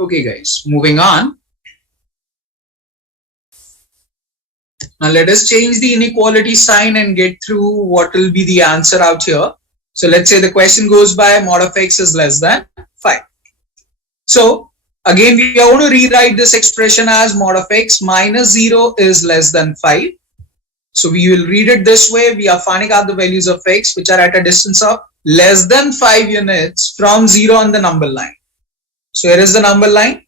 Okay guys, moving on. Now let us change the inequality sign and get through what will be the answer out here. So let's say the question goes by mod of x is less than 5. So again we are going to rewrite this expression as mod of x minus 0 is less than 5. So we will read it this way. We are finding out the values of x which are at a distance of less than 5 units from 0 on the number line. So here is the number line.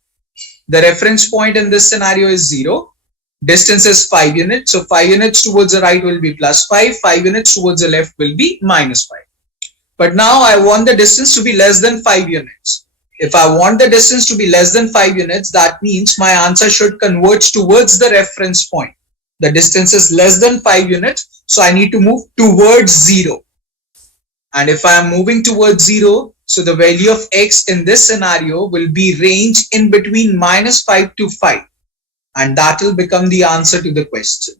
The reference point in this scenario is 0. Distance is 5 units. So 5 units towards the right will be plus 5. 5 units towards the left will be minus 5. But now I want the distance to be less than 5 units. If I want the distance to be less than 5 units, that means my answer should converge towards the reference point. The distance is less than 5 units. So I need to move towards 0. And if I am moving towards 0, so the value of x in this scenario will be range in between minus 5 to 5. And that will become the answer to the question.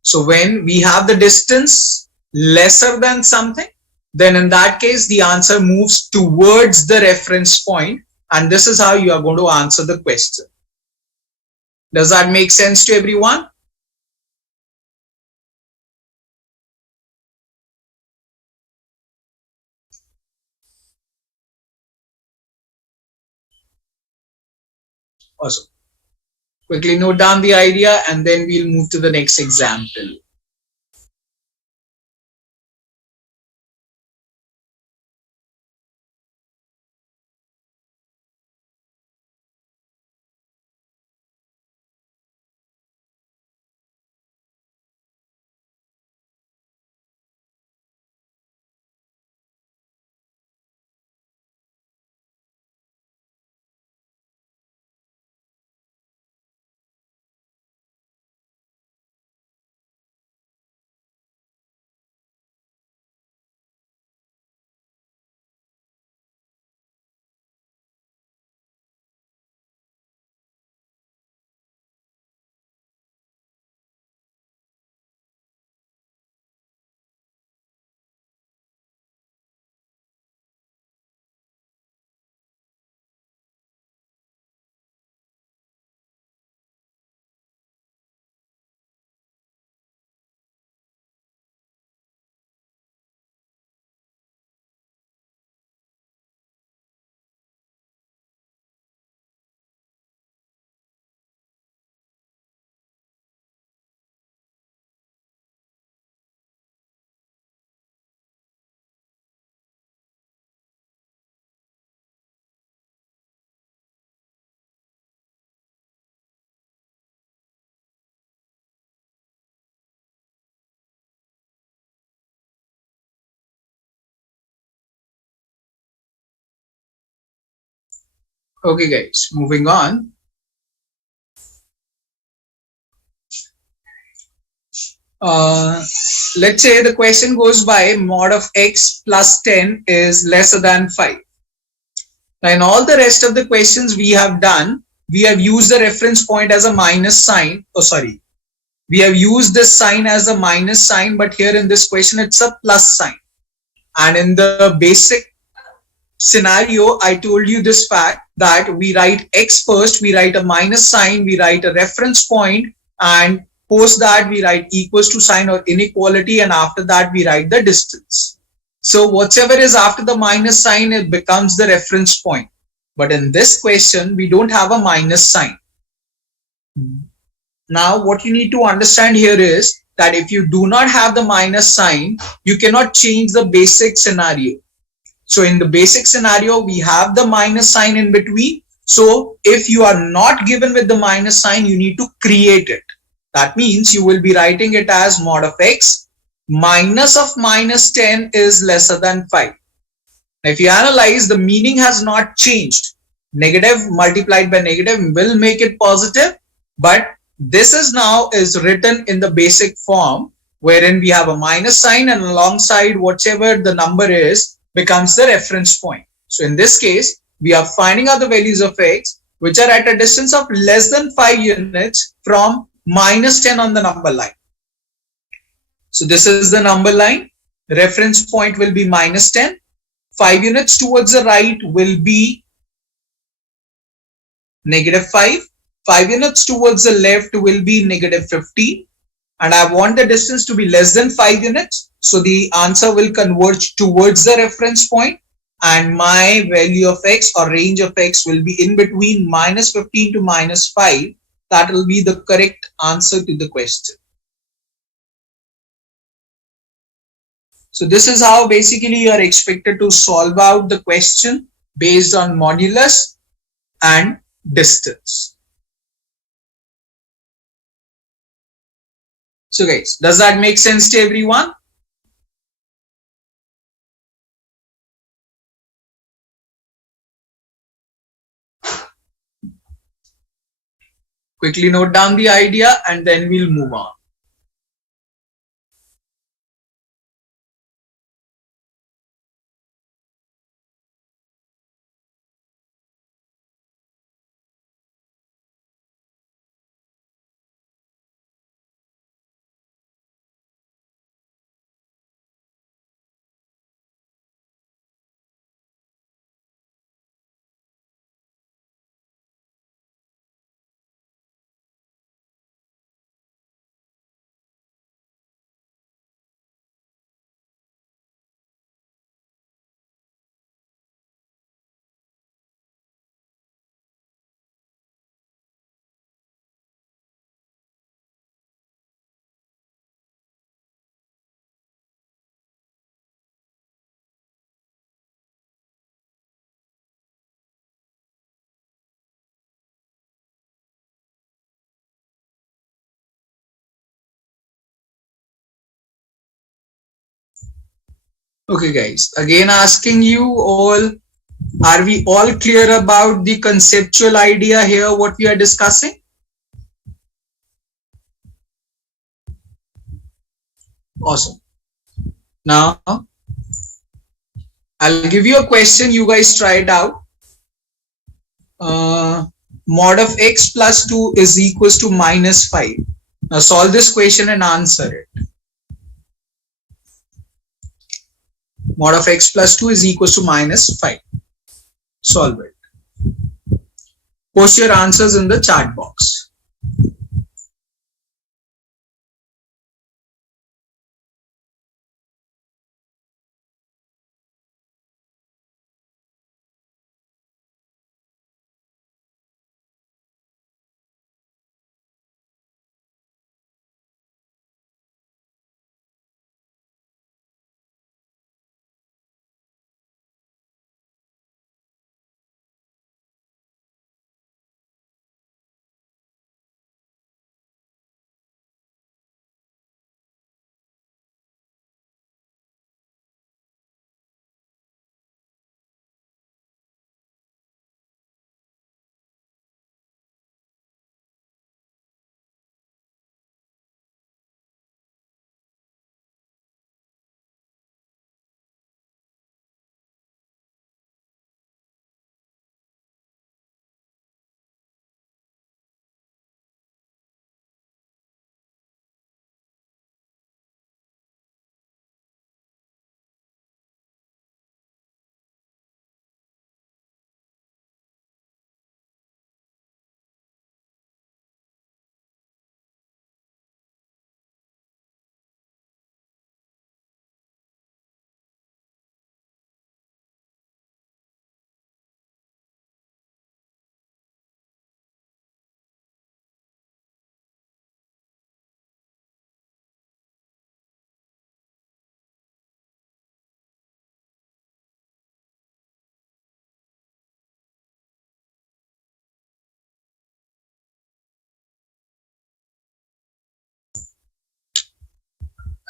So when we have the distance lesser than something, then in that case, the answer moves towards the reference point. And this is how you are going to answer the question. Does that make sense to everyone? Awesome. Quickly note down the idea and then we'll move to the next example. Okay guys, moving on. Let's say the question goes by mod of x plus 10 is lesser than 5. Now in all the rest of the questions we have done, we have used the reference point as a minus sign. Oh sorry, we have used this sign as a minus sign, but here in this question it's a plus sign. And in the basic scenario, I told you this fact that we write x first, we write a minus sign, we write a reference point, and post that we write equals to sign or inequality, and after that we write the distance. So whatever is after the minus sign, it becomes the reference point. But in this question, we don't have a minus sign. Now what you need to understand here is that if you do not have the minus sign, you cannot change the basic scenario. So in the basic scenario, we have the minus sign in between. So if you are not given with the minus sign, you need to create it. That means you will be writing it as mod of x minus of minus 10 is lesser than 5. Now if you analyze, the meaning has not changed. Negative multiplied by negative will make it positive, but this is now is written in the basic form wherein we have a minus sign and alongside whatever the number is becomes the reference point. So in this case, we are finding out the values of x which are at a distance of less than 5 units from minus 10 on the number line. So this is the number line. The reference point will be minus 10. 5 units towards the right will be -5. 5 units towards the left will be -15. And I want the distance to be less than 5 units. So the answer will converge towards the reference point, and my value of x or range of x will be in between -15 to -5. That will be the correct answer to the question. So this is how basically you are expected to solve out the question based on modulus and distance. So guys, does that make sense to everyone? Quickly note down the idea and then we'll move on. Okay guys, again asking you all, are we all clear about the conceptual idea here, what we are discussing? Awesome. Now, I'll give you a question, you guys try it out. Mod of x plus 2 is equals to -5. Now solve this question and answer it. Mod of x plus 2 is equals to -5. Solve it. Post your answers in the chat box.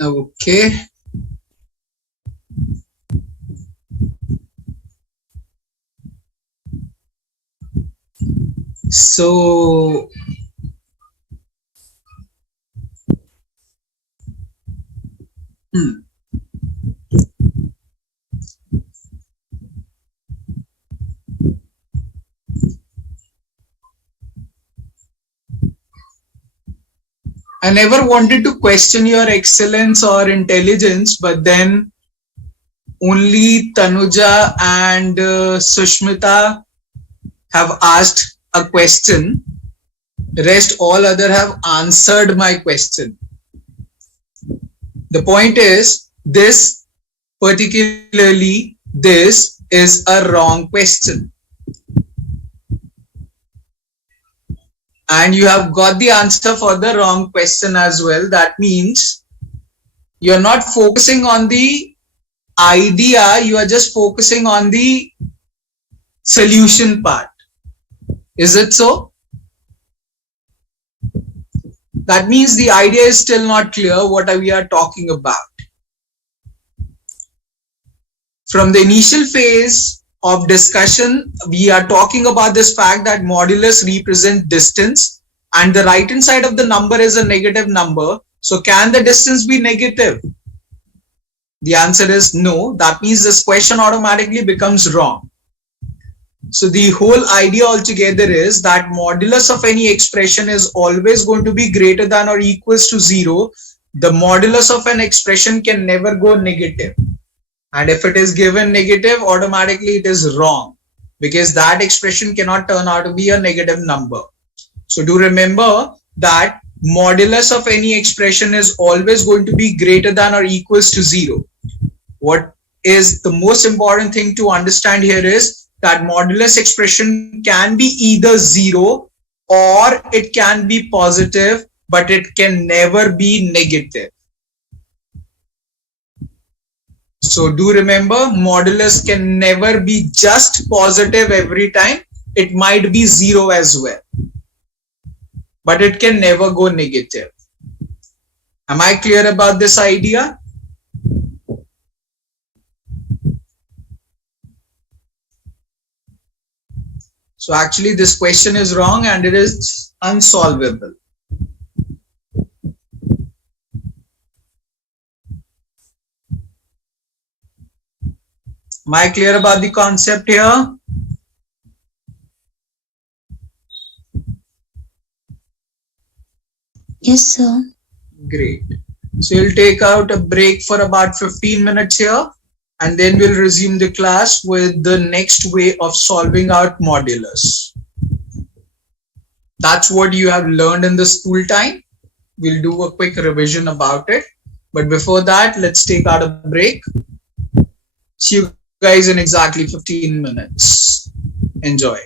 Okay. So I never wanted to question your excellence or intelligence, but then only Tanuja and Sushmita have asked a question, rest all other have answered my question. The point is, this particularly, this is a wrong question. And you have got the answer for the wrong question as well. That means you're not focusing on the idea, you are just focusing on the solution part. Is it so? That means the idea is still not clear what we are talking about. From the initial phase of discussion, we are talking about this fact that modulus represent distance and the right hand side of the number is a negative number. So can the distance be negative? The answer is no. That means this question automatically becomes wrong. So the whole idea altogether is that modulus of any expression is always going to be greater than or equals to 0. The modulus of an expression can never go negative. And if it is given negative, automatically it is wrong because that expression cannot turn out to be a negative number. So do remember that modulus of any expression is always going to be greater than or equals to 0. What is the most important thing to understand here is that modulus expression can be either 0 or it can be positive, but it can never be negative. So do remember, modulus can never be just positive every time. It might be 0 as well, but it can never go negative. Am I clear about this idea? So actually this question is wrong and it is unsolvable. Am I clear about the concept here? Yes, sir. Great. So we'll take out a break for about 15 minutes here and then we'll resume the class with the next way of solving out modulus. That's what you have learned in the school time. We'll do a quick revision about it. But before that, let's take out a break. See you guys in exactly 15 minutes. Enjoy.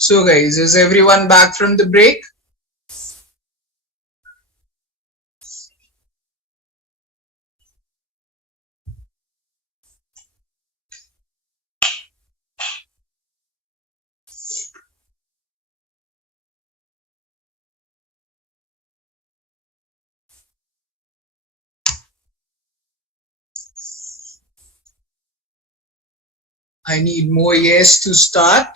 So guys, is everyone back from the break? I need more yes to start.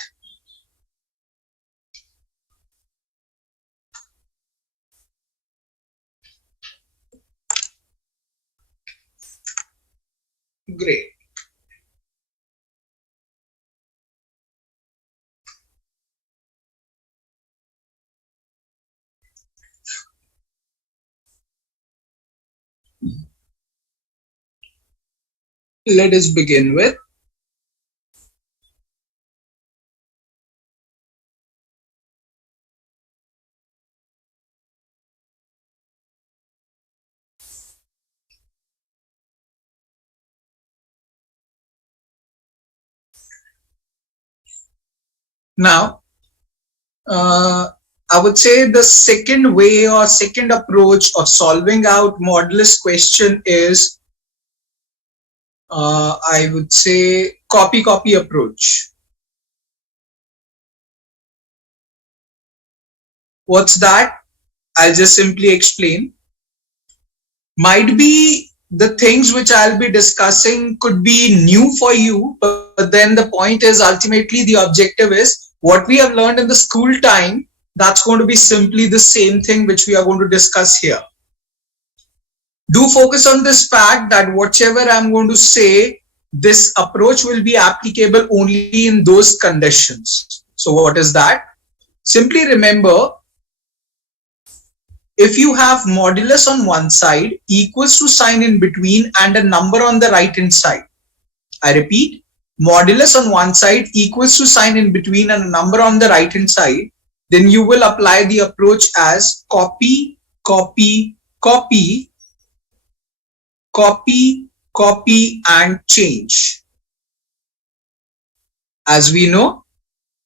Great. Let us begin with now. I would say the second way or second approach of solving out modulus question is, I would say, copy approach. What's that? I'll just simply explain. Might be the things which I'll be discussing could be new for you, but then the point is ultimately the objective is what we have learned in the school time, that's going to be simply the same thing which we are going to discuss here. Do focus on this fact that whatever I'm going to say, this approach will be applicable only in those conditions. So what is that? Simply remember, if you have modulus on one side equals to sign in between and a number on the right hand side. I repeat, modulus on one side equals to sign in between and a number on the right hand side, then you will apply the approach as copy, copy, copy, copy, and change. As we know,